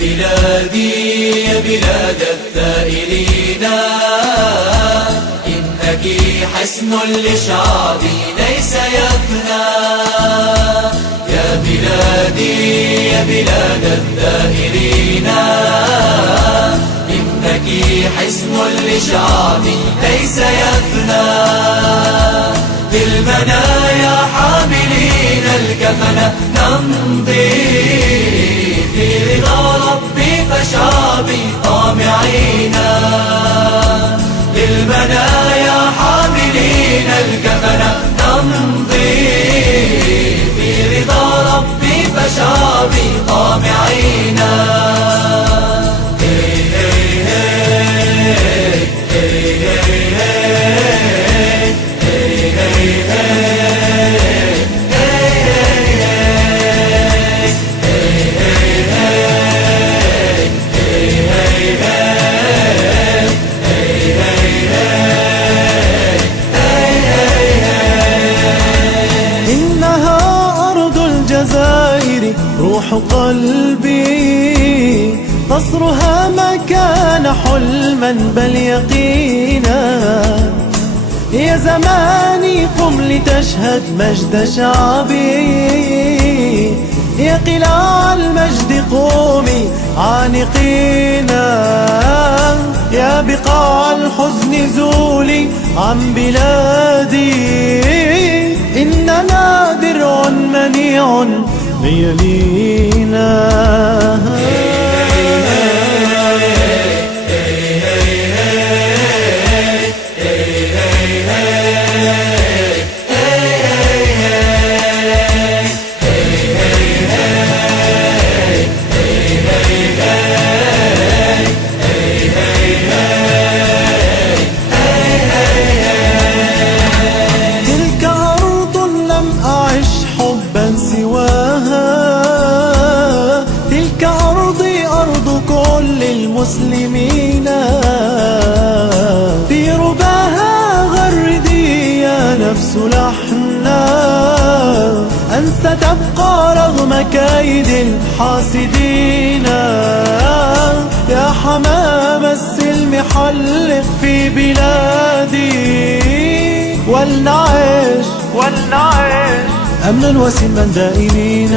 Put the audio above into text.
بلادي يا بلاد الثائرين، إنك حسن لشعبي ليس يفنى. يا بلادي يا بلاد الثائرين، إنك حسن لشعبي ليس يفنى. بالمنايا حاملين الكفن نمضي في رضا ربي فشعبي طامعين. للمنايا حاملين الكفن نمضي في رضا ربي فشعبي طامعين. روح قلبي قصرها ما كان حلما بل يقينا. يا زماني قم لتشهد مجد شعبي، يا قلاع المجد قومي عانقينا. يا بقاع الحزن زولي عن بلادي، إننا درع منيع ليلينا. تلك أرض لم أعش حبا سواها، تلك أرضي أرض كل المسلمين. في رباها غردي يا نفس لحنا، أن ستبقى رغم كيد الحاسدين. يا حمام السلم حلق في بلادي، ولنعيش أمنا وسلما دائمين.